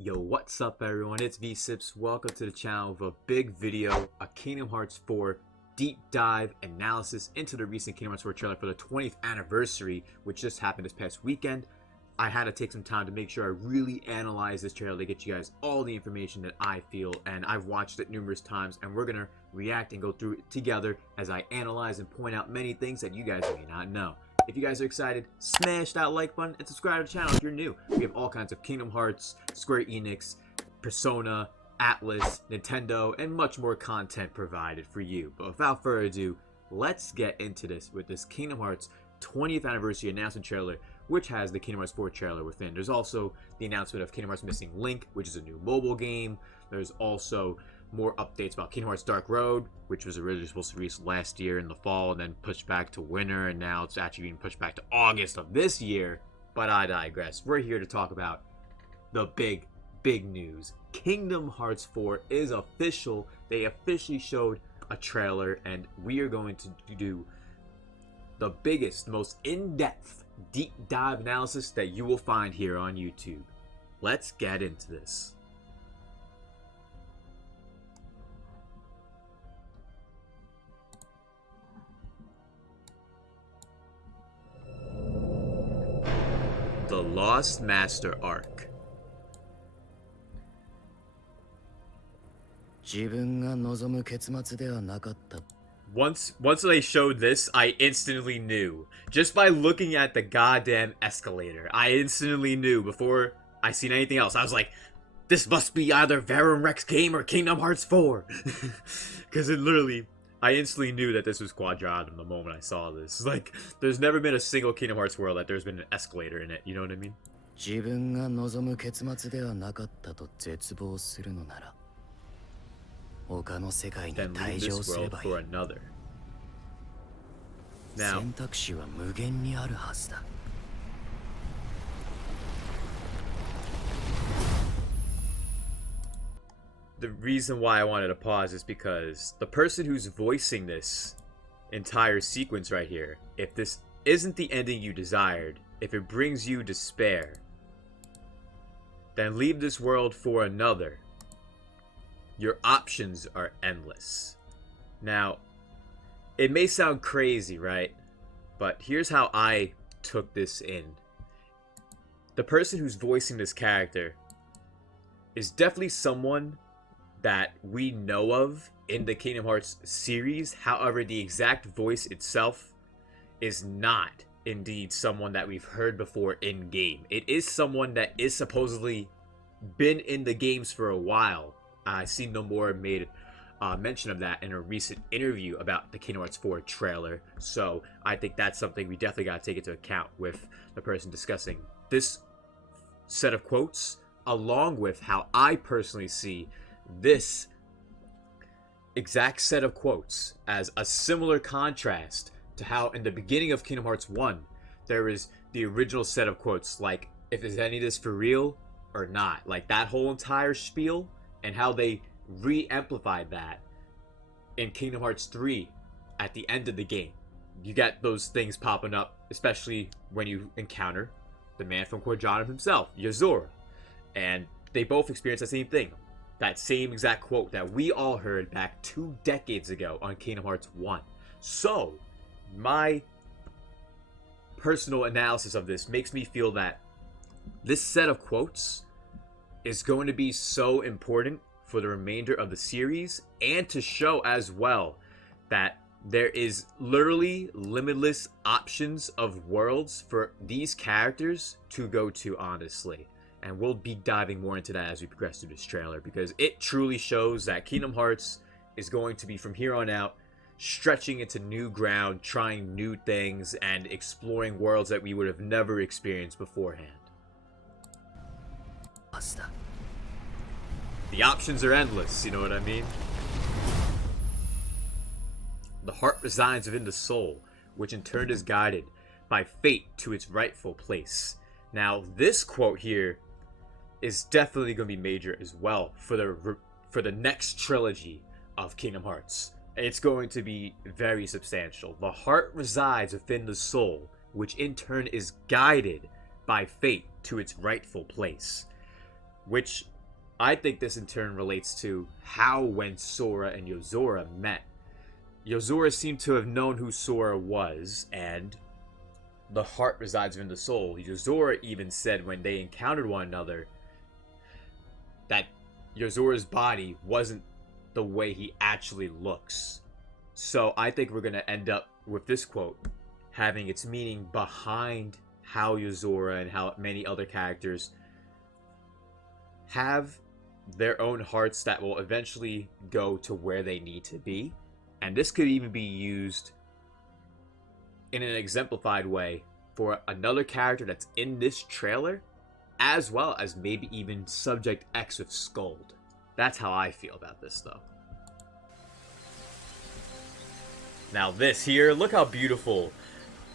Yo, what's up everyone? It's VSips. Welcome to the channel with a big video, a Kingdom Hearts 4 deep dive analysis into the recent Kingdom Hearts 4 trailer for the 20th anniversary, which just happened this past weekend. I had to take some time to make sure I really analyze this trailer to get you guys all the information that I feel, and I've watched it numerous times, and we're going to react and go through it together as I analyze and point out many things that you guys may not know. If you guys are excited, smash that like button and subscribe to the channel if you're new. We have all kinds of Kingdom Hearts, Square Enix, Persona, Atlas, Nintendo, and much more content provided for you. But without further ado, let's get into this with this Kingdom Hearts 20th anniversary announcement trailer, which has the Kingdom Hearts 4 trailer within. There's also the announcement of Kingdom Hearts Missing Link, which is a new mobile game. There's also more updates about Kingdom Hearts Dark Road, which was originally supposed to release last year in the fall and then pushed back to winter, and now it's actually being pushed back to August of this year. But I digress. We're here to talk about the big news. Kingdom Hearts 4 is official. They officially showed a trailer, and we are going to do the biggest, most in-depth deep dive analysis that you will find here on YouTube. Let's get into this. The Lost Master Arc. Once they showed this, I instantly knew. Just by looking at the goddamn escalator, I instantly knew before I seen anything else. I was like, this must be either Verum Rex game or Kingdom Hearts 4. Because it literally, I instantly knew that this was Quadratum the moment I saw this. Like, there's never been a single Kingdom Hearts world that there's been an escalator in it, you know what I mean? Then leave this world for another. Now, the reason why I wanted to pause is because the person who's voicing this entire sequence right here, if this isn't the ending you desired, if it brings you despair, then leave this world for another. Your options are endless. Now, it may sound crazy, right? But here's how I took this in. The person who's voicing this character is definitely someone that we know of in the Kingdom Hearts series. However, the exact voice itself is not indeed someone that we've heard before in game. It is someone that is supposedly been in the games for a while. I've seen No More made mention of that in a recent interview about the Kingdom Hearts 4 trailer. So I think that's something we definitely got to take into account with the person discussing this set of quotes, along with how I personally see this exact set of quotes as a similar contrast to how in the beginning of Kingdom Hearts 1 there is the original set of quotes, like, if is any of this for real or not, like that whole entire spiel, and how they re-amplified that in Kingdom Hearts 3 at the end of the game. You got those things popping up, especially when you encounter the man from Quadratum himself, Yazora, and they both experience the same thing. That same exact quote that we all heard back 2 decades ago on Kingdom Hearts 1. So, my personal analysis of this makes me feel that this set of quotes is going to be so important for the remainder of the series, and to show as well that there is literally limitless options of worlds for these characters to go to, honestly. And we'll be diving more into that as we progress through this trailer, because it truly shows that Kingdom Hearts is going to be, from here on out, stretching into new ground, trying new things, and exploring worlds that we would have never experienced beforehand. The options are endless, you know what I mean? The heart resides within the soul, which in turn is guided by fate to its rightful place. Now, this quote here is definitely going to be major as well for the next trilogy of Kingdom Hearts. It's going to be very substantial. The heart resides within the soul, which in turn is guided by fate to its rightful place. which I think this in turn relates to how when Sora and Yozora met. Yozora seemed to have known who Sora was, and the heart resides in the soul. Yozora even said when they encountered one another that Yozora's body wasn't the way he actually looks. So I think we're going to end up with this quote having its meaning behind how Yozora and how many other characters have their own hearts that will eventually go to where they need to be. And this could even be used in an exemplified way for another character that's in this trailer, as well as maybe even Subject X with Scold. That's how I feel about this, though. Now this here, look how beautiful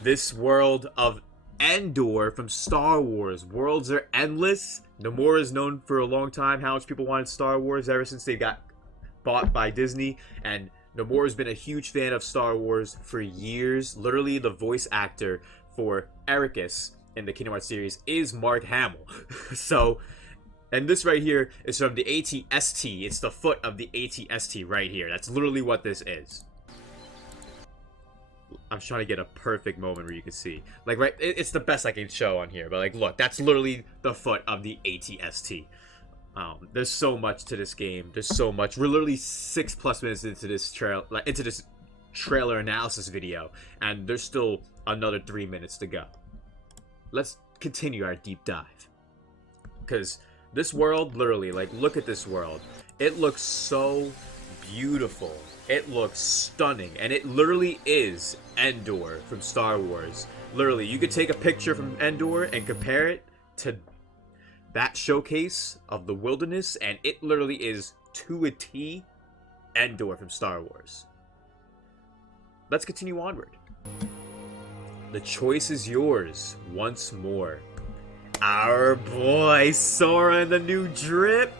this world of Endor from Star Wars. Worlds are endless. Nomura is known for a long time how much people wanted Star Wars ever since they got bought by Disney, and Nomura's been a huge fan of Star Wars for years. Literally, the voice actor for Ericus in the Kingdom Hearts series is Mark Hamill. So, and this right here is from the ATST. It's the foot of the ATST right here. That's literally what this is. I'm trying to get a perfect moment where you can see. Like, right, it's the best I can show on here. But, like, look, that's literally the foot of the ATST. There's so much to this game. There's so much. We're literally 6+ minutes into this trailer analysis video, and there's still another 3 minutes to go. Let's continue our deep dive, because this world, literally, like, look at this world. It looks so beautiful. It looks stunning, and it literally is Endor from Star Wars. Literally, you could take a picture from Endor and compare it to that showcase of the wilderness, and it literally is, to a T, Endor from Star Wars. Let's continue onward. The choice is yours once more. Our boy Sora in the new drip.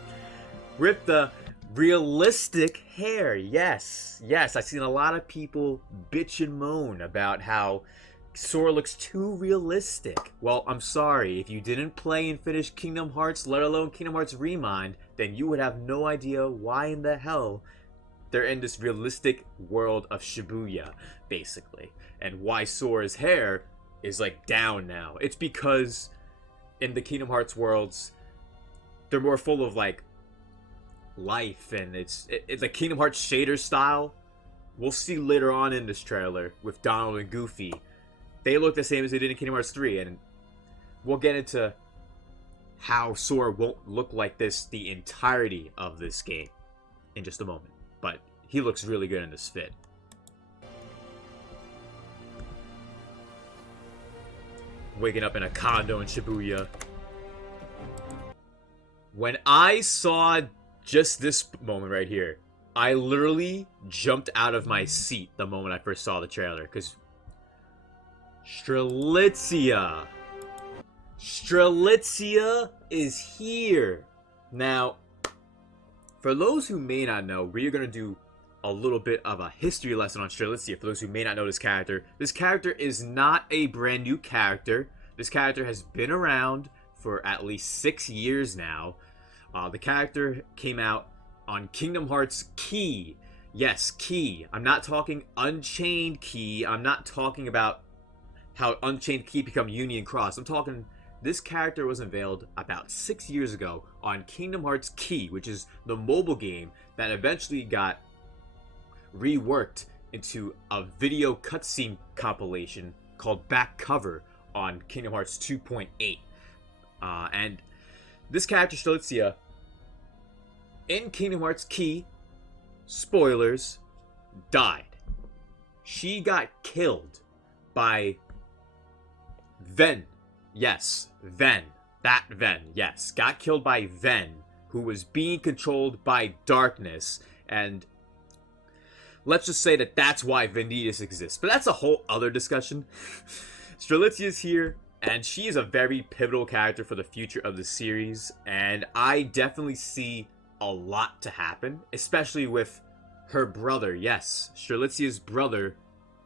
Rip the realistic hair. Yes, I've seen a lot of people bitch and moan about how Sora looks too realistic. Well, I'm sorry, if you didn't play and finish Kingdom Hearts, let alone Kingdom Hearts Remind, then you would have no idea why in the hell they're in this realistic world of Shibuya, basically. And why Sora's hair is, like, down now. It's because in the Kingdom Hearts worlds, they're more full of, like, life, and it's like Kingdom Hearts shader style. We'll see later on in this trailer with Donald and Goofy. They look the same as they did in Kingdom Hearts 3, and we'll get into how Sora won't look like this the entirety of this game in just a moment. But he looks really good in this fit. Waking up in a condo in Shibuya. When I saw just this moment right here, I literally jumped out of my seat the moment I first saw the trailer, because Strelitzia is here. Now, for those who may not know, we're going to do a little bit of a history lesson on Strelitzia. For those who may not know this character is not a brand new character. This character has been around for at least 6 years now. The character came out on Kingdom Hearts Key. Yes, Key. I'm not talking Unchained Key. I'm not talking about how Unchained Key become Union Cross. I'm talking, this character was unveiled about 6 years ago on Kingdom Hearts Key, which is the mobile game that eventually got reworked into a video cutscene compilation called Back Cover on Kingdom Hearts 2.8. And this character, Strelitzia, in Kingdom Hearts Key, spoilers, died. She got killed by Ven. Yes, Ven. That Ven, yes. Got killed by Ven, who was being controlled by darkness. And let's just say that that's why Vanitas exists. But that's a whole other discussion. Strelitzia is here, and she is a very pivotal character for the future of the series. And I definitely see a lot to happen, especially with her brother. Yes, Strelitzia's brother,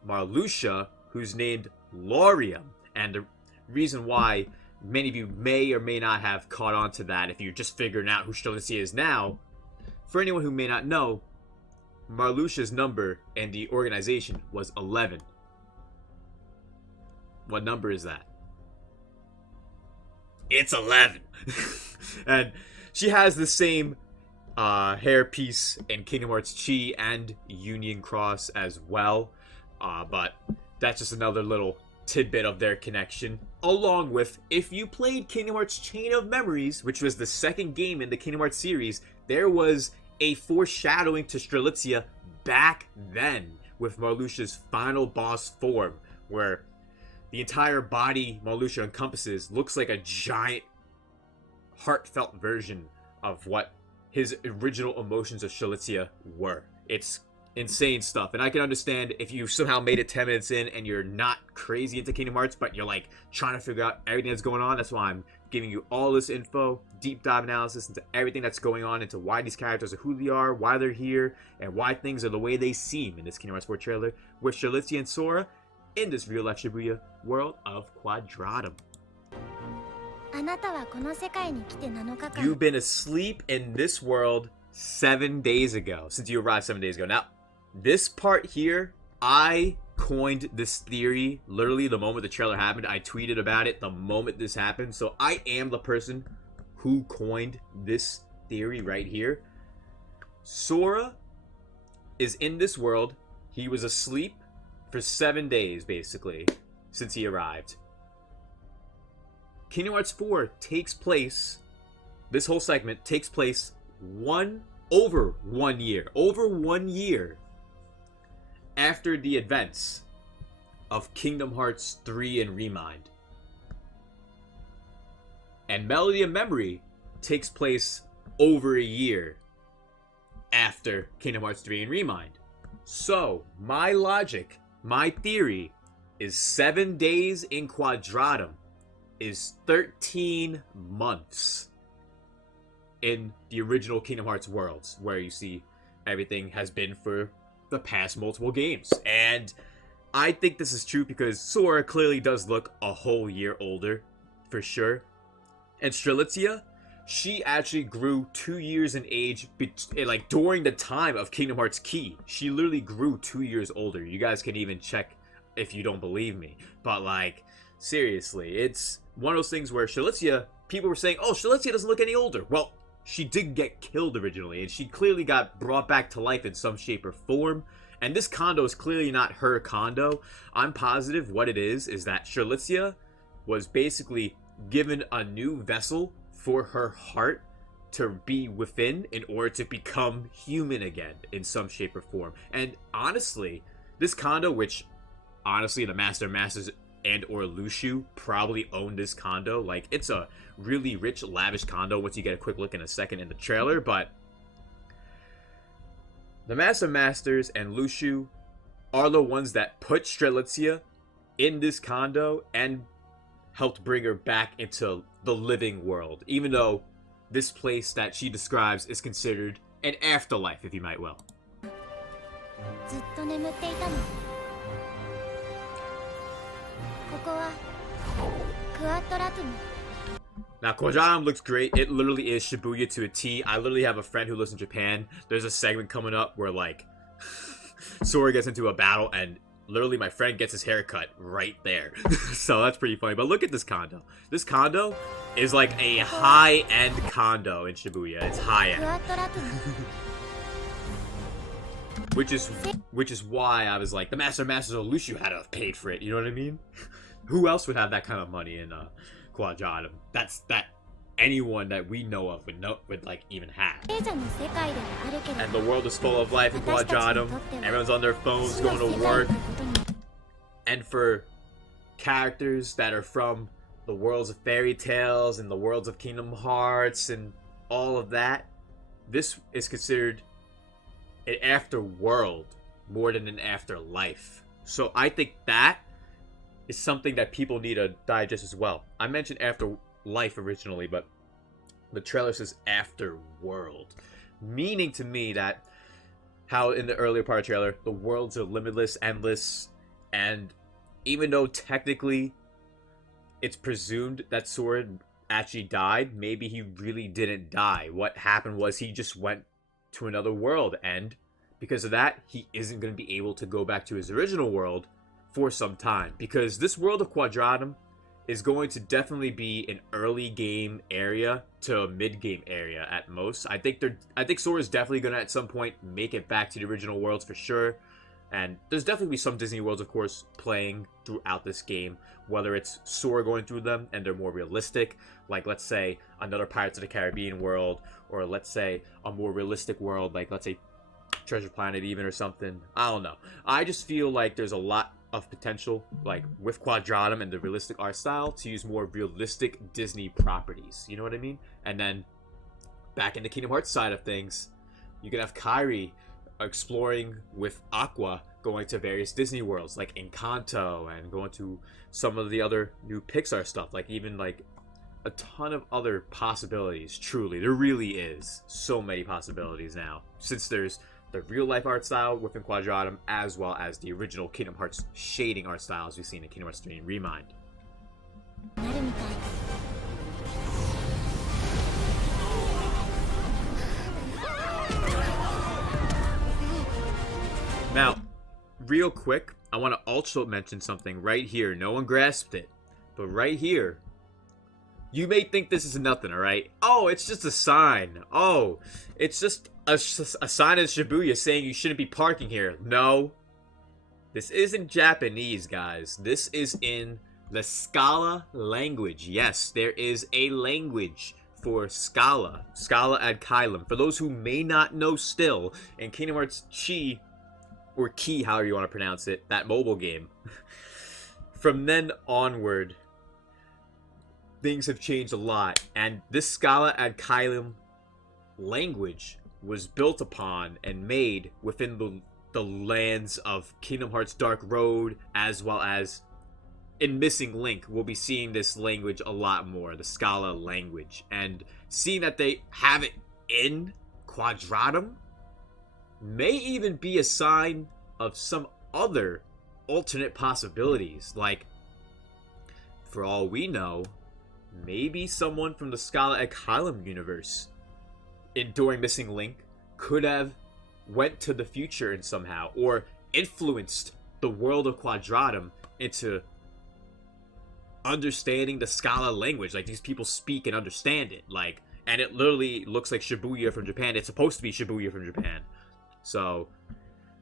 Marluxia, who's named Laurium. And the reason why many of you may or may not have caught on to that if you're just figuring out who Strelitzia is now. For anyone who may not know, Marluxia's number in the organization was 11. What number is that? It's 11. And she has the same hairpiece in Kingdom Hearts Chi and Union Cross as well. But that's just another little tidbit of their connection. Along with, if you played Kingdom Hearts Chain of Memories, which was the second game in the Kingdom Hearts series, there was a foreshadowing to Strelitzia back then with Marluxia's final boss form, where the entire body Marluxia encompasses looks like a giant, heartfelt version of what his original emotions of Strelitzia were. It's insane stuff, and I can understand if you somehow made it 10 minutes in and you're not crazy into Kingdom Hearts, but you're like trying to figure out everything that's going on. That's why I'm giving you all this info, deep dive analysis into everything that's going on, into why these characters are who they are, why they're here, and why things are the way they seem in this Kingdom Hearts 4 trailer with Strelitzia and Sora in this real-life Shibuya world of Quadratum. You've been asleep in this world 7 days ago, since you arrived 7 days ago. Now, this part here, I coined this theory literally the moment the trailer happened. I tweeted about it the moment this happened, so I am the person who coined this theory right here. Sora is in this world. He was asleep for 7 days, basically, since he arrived. Kingdom Hearts 4 takes place, this whole segment takes place over 1 year after the events of Kingdom Hearts 3 and Remind. And Melody of Memory takes place over a year after Kingdom Hearts 3 and Remind. So, my logic, my theory, is 7 days in Quadratum is 13 months in the original Kingdom Hearts worlds, where you see everything has been for the past multiple games. And I think this is true because Sora clearly does look a whole year older, for sure. And Strelitzia, she actually grew 2 years in age, like during the time of Kingdom Hearts Key. She literally grew 2 years older. You guys can even check if you don't believe me. But like, seriously, it's one of those things where Strelitzia, people were saying, oh, Strelitzia doesn't look any older. Well, she did get killed originally, and she clearly got brought back to life in some shape or form. And this condo is clearly not her condo. I'm positive what it is that Strelitzia was basically given a new vessel for her heart to be within in order to become human again in some shape or form. And honestly, this condo, which honestly the Master Masters and or Lushu probably own this condo. Like, it's a really rich, lavish condo once you get a quick look in a second in the trailer. But the Master Masters and Lushu are the ones that put Strelitzia in this condo and helped bring her back into the living world, even though this place that she describes is considered an afterlife, if you might will. Now, Quadratum looks great. It literally is Shibuya to a T. I literally have a friend who lives in Japan. There's a segment coming up where, like, Sora gets into a battle and literally my friend gets his hair cut right there. So that's pretty funny. But look at this condo. This condo is like a high-end condo in Shibuya. It's high-end. Which is why I was like, the Masters of Lushu had to have paid for it. You know what I mean? Who else would have that kind of money in Quadratum? That anyone that we know of would like even have. And the world is full of life in Quadratum. Everyone's on their phones going to work. And for characters that are from the worlds of fairy tales and the worlds of Kingdom Hearts and all of that, this is considered an afterworld more than an afterlife. So I think that is something that people need to digest as well. I mentioned afterlife originally, but the trailer says afterworld, meaning to me that how in the earlier part of the trailer, the worlds are limitless, endless, and even though technically it's presumed that Sora actually died. Maybe he really didn't die. What happened was he just went to another world, and because of that, he isn't going to be able to go back to his original world for some time. Because this world of Quadratum is going to definitely be an early game area to a mid game area at most. I think Sora's definitely going to at some point make it back to the original worlds for sure. And there's definitely some Disney worlds, of course, playing throughout this game, whether it's Sora going through them and they're more realistic, like let's say another Pirates of the Caribbean world, or let's say a more realistic world, like let's say Treasure Planet even or something. I don't know. I just feel like there's a lot of potential, like with Quadratum and the realistic art style, to use more realistic Disney properties. You know what I mean? And then back in the Kingdom Hearts side of things, you can have Kairi exploring with Aqua, going to various Disney worlds like Encanto, and going to some of the other new Pixar stuff, like even like a ton of other possibilities. Truly, there really is so many possibilities now, since there's the real life art style within Quadratum, as well as the original Kingdom Hearts shading art styles we've seen in Kingdom Hearts 3 and Remind. Now, real quick, I want to also mention something right here. No one grasped it, but right here, you may think this is nothing, alright? Oh, it's just a sign. Oh, it's just a sign in Shibuya saying you shouldn't be parking here. No. This isn't Japanese, guys. This is in the Scala language. Yes, there is a language for Scala. Scala ad Kylum. For those who may not know still, in Kingdom Hearts Chi, or Key, however you want to pronounce it, that mobile game, from then onward, things have changed a lot, and this Scala ad Kylum language was built upon and made within the lands of Kingdom Hearts Dark Road, as well as in Missing Link. We'll be seeing this language a lot more, the Scala language, and seeing that they have it in Quadratum may even be a sign of some other alternate possibilities. Like, for all we know, maybe someone from the Scala ad Kylum universe during Missing Link could have went to the future and somehow, or influenced the world of Quadratum into understanding the Scala language. Like, these people speak and understand it. Like, and it literally looks like Shibuya from Japan. It's supposed to be Shibuya from Japan. So,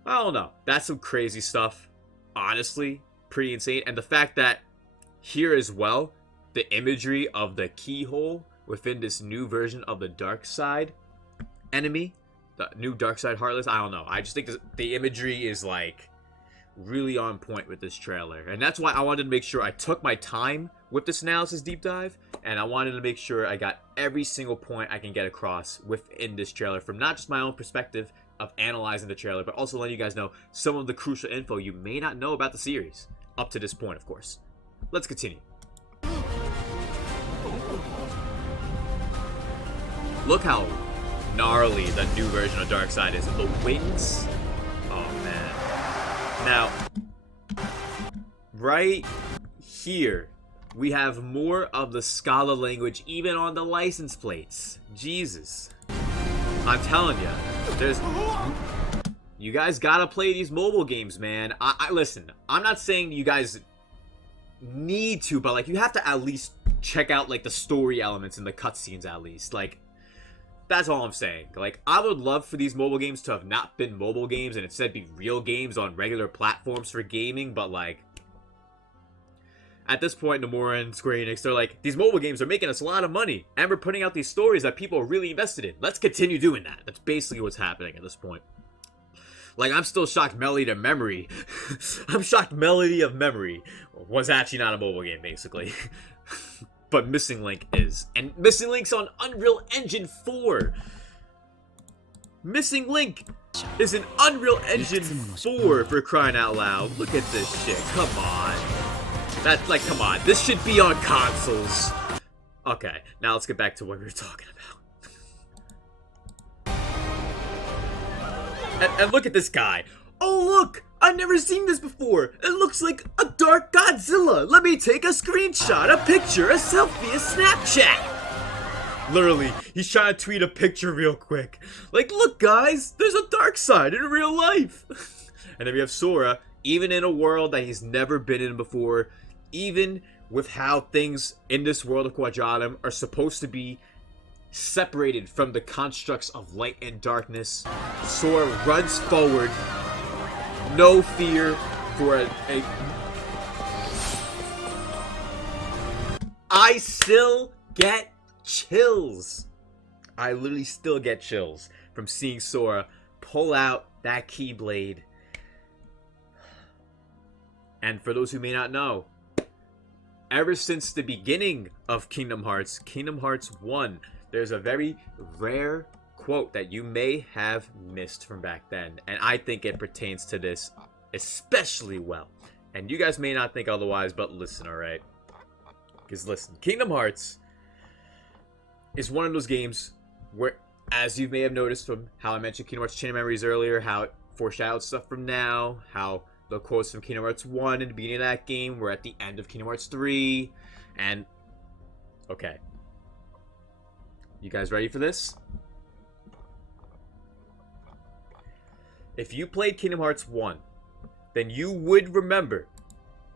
I don't know. That's some crazy stuff. Honestly, pretty insane. And the fact that here as well, the imagery of the keyhole within this new version of the Dark Side enemy, the new Dark Side Heartless, I don't know. I just think the imagery is like really on point with this trailer. And that's why I wanted to make sure I took my time with this analysis deep dive, and I wanted to make sure I got every single point I can get across within this trailer, from not just my own perspective of analyzing the trailer, but also letting you guys know some of the crucial info you may not know about the series up to this point, of course. Let's continue. Look how gnarly the new version of Darkseid is. The wings, oh man. Now, right here, we have more of the Scala language even on the license plates. Jesus. I'm telling you, you guys gotta play these mobile games, man. I listen, I'm not saying you guys need to, but like, you have to at least check out like the story elements and the cutscenes at least. Like, that's all I'm saying. Like, I would love for these mobile games to have not been mobile games and instead be real games on regular platforms for gaming, but like, at this point, Nomura and Square Enix, they're like, these mobile games are making us a lot of money, and we're putting out these stories that people are really invested in. Let's continue doing that. That's basically what's happening at this point. Like, I'm still shocked Melody of Memory. I'm shocked Melody of Memory was actually not a mobile game, basically. But Missing Link is. And Missing Link's on Unreal Engine 4. Missing Link is an Unreal Engine 4, for crying out loud. Look at this shit. Come on. That's like, come on. This should be on consoles. Okay, now let's get back to what we were talking about. And look at this guy. Oh, look! I've never seen this before. It looks like a dark Godzilla. Let me take a screenshot, a picture, a selfie, a Snapchat. Literally, he's trying to tweet a picture real quick. Like, look guys, there's a dark side in real life. And then we have Sora, even in a world that he's never been in before, even with how things in this world of Quadratum are supposed to be separated from the constructs of light and darkness, Sora runs forward, no fear for a I still get chills. I literally still get chills from seeing Sora pull out that Keyblade. And for those who may not know, ever since the beginning of Kingdom Hearts 1, there's a very rare quote that you may have missed from back then, and I think it pertains to this especially well. And you guys may not think otherwise, but listen, alright? Because listen, Kingdom Hearts is one of those games where, as you may have noticed from how I mentioned Kingdom Hearts Chain of Memories earlier, how it foreshadowed stuff from now, how the quotes from Kingdom Hearts 1 in the beginning of that game were at the end of Kingdom Hearts 3, and okay. You guys ready for this? If you played Kingdom Hearts 1, then you would remember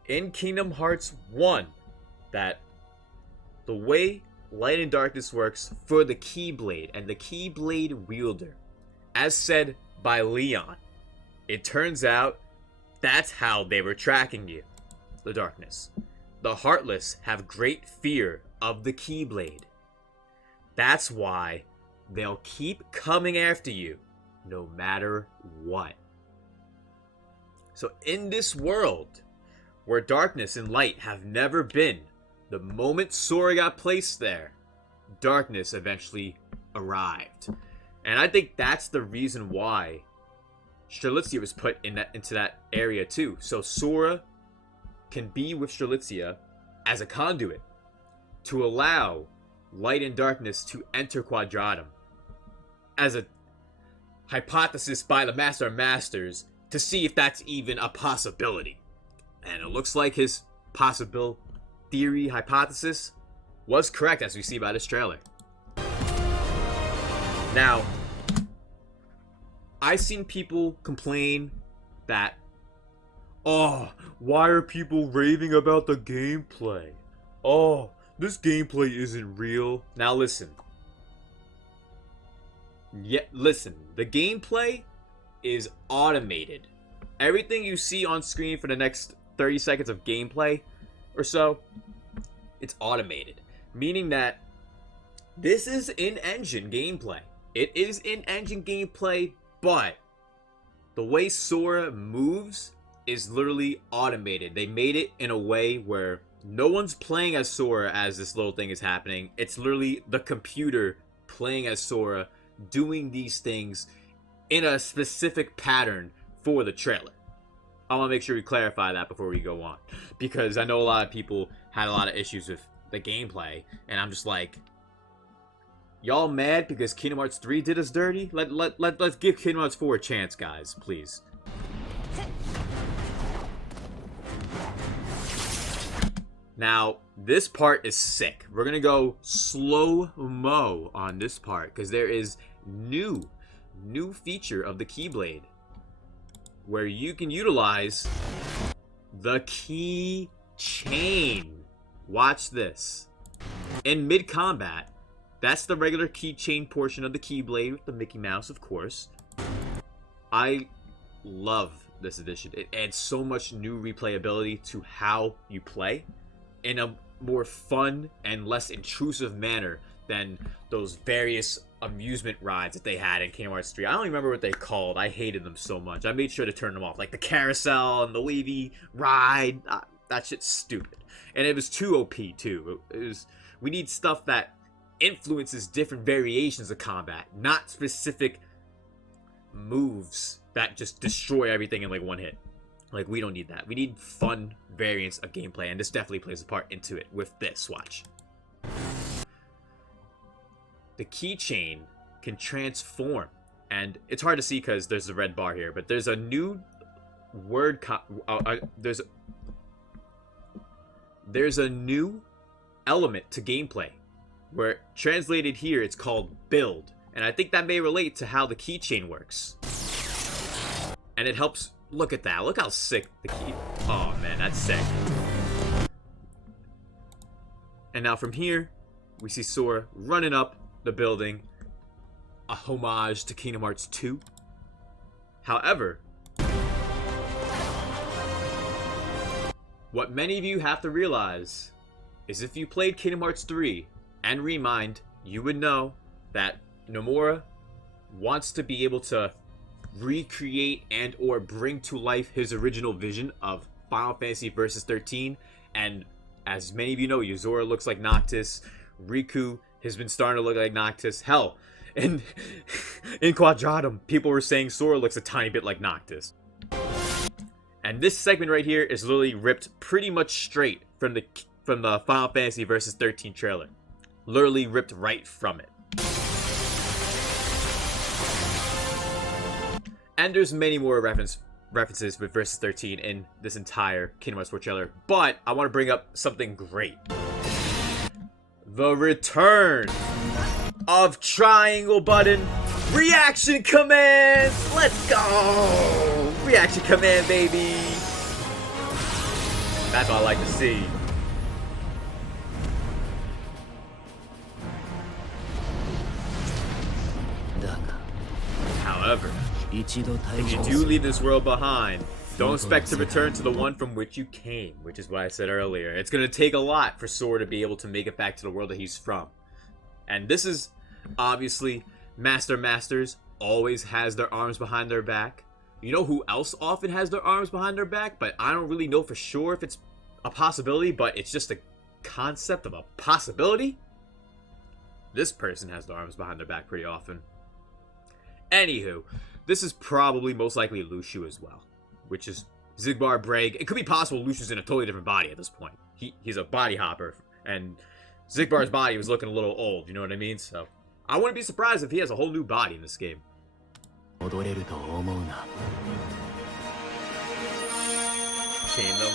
in Kingdom Hearts 1 that the way light and darkness works for the Keyblade and the Keyblade wielder, as said by Leon, it turns out that's how they were tracking you, the darkness. The Heartless have great fear of the Keyblade. That's why they'll keep coming after you, no matter what. So in this world, where darkness and light have never been, the moment Sora got placed there, darkness eventually arrived. And I think that's the reason why Strelitzia was put into that area too. So Sora can be with Strelitzia as a conduit to allow light and darkness to enter Quadratum, as a hypothesis by the Master of Masters to see if that's even a possibility. And it looks like his possible theory hypothesis was correct, as we see by this trailer. Now, I've seen people complain that, oh, why are people raving about the gameplay? Oh, this gameplay isn't real. Now listen. Yeah, listen. The gameplay is automated. Everything you see on screen for the next 30 seconds of gameplay or so, it's automated. Meaning that this is in-engine gameplay. It is in-engine gameplay, but the way Sora moves is literally automated. They made it in a way where no one's playing as Sora as this little thing is happening. It's literally the computer playing as Sora, doing these things in a specific pattern for the trailer. I want to make sure we clarify that before we go on, because I know a lot of people had a lot of issues with the gameplay, and I'm just like, y'all mad because Kingdom Hearts 3 did us dirty? Let's give Kingdom Hearts 4 a chance, guys, please. Now, this part is sick. We're gonna go slow-mo on this part, because there is new feature of the Keyblade where you can utilize the key chain. Watch this. In mid-combat, that's the regular keychain portion of the Keyblade with the Mickey Mouse, of course. I love this edition. It adds so much new replayability to how you play in a more fun and less intrusive manner than those various amusement rides that they had in Kingdom Hearts 3. I don't even remember what they called. I hated them so much. I made sure to turn them off. Like the carousel and the wavy ride. That shit's stupid. And it was too OP too. We need stuff that influences different variations of combat, not specific moves that just destroy everything in like one hit. Like, we don't need that. We need fun variants of gameplay, and this definitely plays a part into it with this. Watch. The keychain can transform, and it's hard to see because there's a red bar here, but there's a new there's a new element to gameplay where translated here it's called build, and I think that may relate to how the keychain works. And it helps. Look at that. Look how sick the key. Oh man, that's sick. And now from here, we see Sora running up the building, a homage to Kingdom Hearts 2. However, what many of you have to realize is if you played Kingdom Hearts 3 and Remind, you would know that Nomura wants to be able to recreate and or bring to life his original vision of Final Fantasy Versus 13. And as many of you know, Yuzora looks like Noctis. Riku has been starting to look like Noctis. Hell, in Quadratum, people were saying Sora looks a tiny bit like Noctis. And this segment right here is literally ripped pretty much straight from the Final Fantasy Versus 13 trailer. Literally ripped right from it. And there's many more references with Versus 13 in this entire Kingdom Hearts 4 trailer. But I want to bring up something great. The return of triangle button reaction commands! Let's go! Reaction command, baby! That's what I like to see. However, if you do leave this world behind, don't expect to return to the one from which you came, which is what I said earlier. It's going to take a lot for Sora to be able to make it back to the world that he's from. And this is, obviously, Masters always has their arms behind their back. You know who else often has their arms behind their back? But I don't really know for sure if it's a possibility, but it's just a concept of a possibility. This person has their arms behind their back pretty often. Anywho, this is probably most likely Lucio as well, which is Xigbar Braig. It could be possible Lucio's in a totally different body at this point. He's a body hopper, and Xigbar's body was looking a little old, you know what I mean? So I wouldn't be surprised if he has a whole new body in this game. Kingdom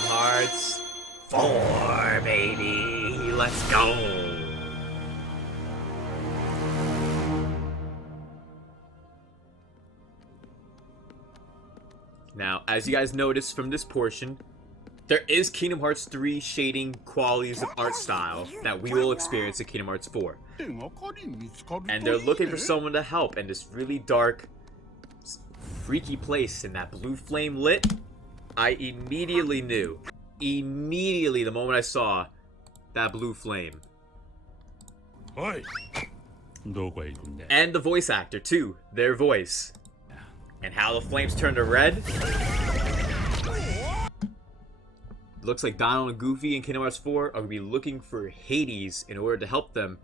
Hearts 4, baby! Let's go! Now, as you guys notice from this portion, there is Kingdom Hearts 3 shading qualities of art style that we will experience in Kingdom Hearts 4. And they're looking for someone to help in this really dark, freaky place in that blue flame lit. I immediately knew, the moment I saw that blue flame. And the voice actor too, their voice. And how the flames turn to red. Looks like Donald and Goofy in Kingdom Hearts 4 are going to be looking for Hades in order to help them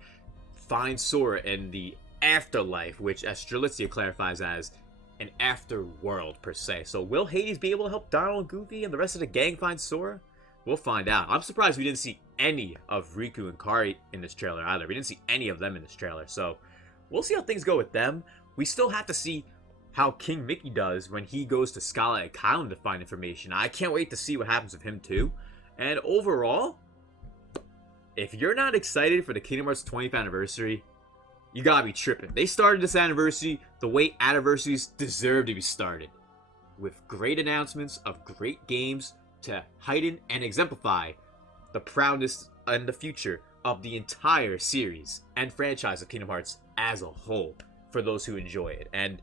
find Sora in the afterlife, which as Strelitzia clarifies as an afterworld per se. So will Hades be able to help Donald and Goofy and the rest of the gang find Sora? We'll find out. I'm surprised we didn't see any of Riku and Kari in this trailer either. We didn't see any of them in this trailer. So we'll see how things go with them. We still have to see how King Mickey does when he goes to Scarlet Island to find information. I can't wait to see what happens with him too. And overall, if you're not excited for the Kingdom Hearts 20th anniversary, you gotta be tripping. They started this anniversary the way anniversaries deserve to be started, with great announcements of great games to heighten and exemplify the proudness and the future of the entire series and franchise of Kingdom Hearts as a whole for those who enjoy it. And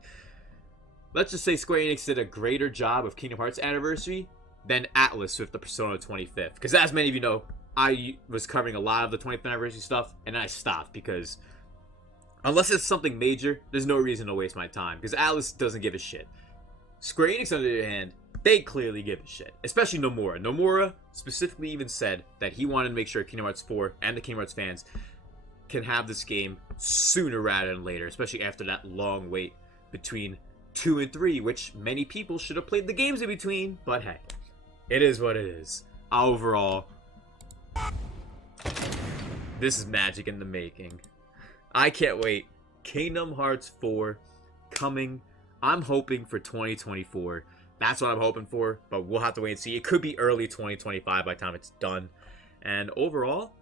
let's just say Square Enix did a greater job of Kingdom Hearts anniversary than Atlas with the Persona 25th. Because as many of you know, I was covering a lot of the 20th anniversary stuff, and then I stopped because unless it's something major, there's no reason to waste my time. Because Atlas doesn't give a shit. Square Enix, on the other hand, they clearly give a shit. Especially Nomura. Nomura specifically even said that he wanted to make sure Kingdom Hearts 4 and the Kingdom Hearts fans can have this game sooner rather than later. Especially after that long wait between 2 and 3, which many people should have played the games in between. But hey, it is what it is. Overall, this is magic in the making. I can't wait. Kingdom Hearts 4 coming. I'm hoping for 2024. That's what I'm hoping for, but we'll have to wait and see. It could be early 2025 by the time it's done. And overall,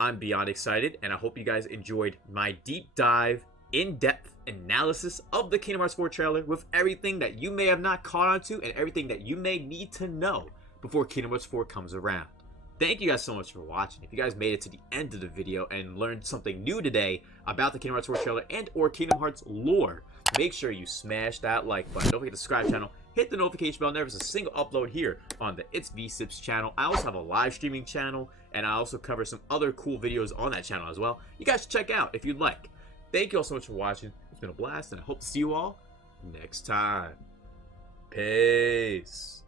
I'm beyond excited, and I hope you guys enjoyed my deep dive, in-depth analysis of the Kingdom Hearts 4 trailer with everything that you may have not caught on to and everything that you may need to know before Kingdom Hearts 4 comes around. Thank you guys so much for watching. If you guys made it to the end of the video and learned something new today about the Kingdom Hearts 4 trailer and or Kingdom Hearts lore, make sure you smash that like button. Don't forget to subscribe to the channel. Hit the notification bell. Never miss a single upload here on the It's VSips channel. I also have a live streaming channel, and I also cover some other cool videos on that channel as well. You guys should check out if you'd like. Thank you all so much for watching. It's been a blast, and I hope to see you all next time. Peace.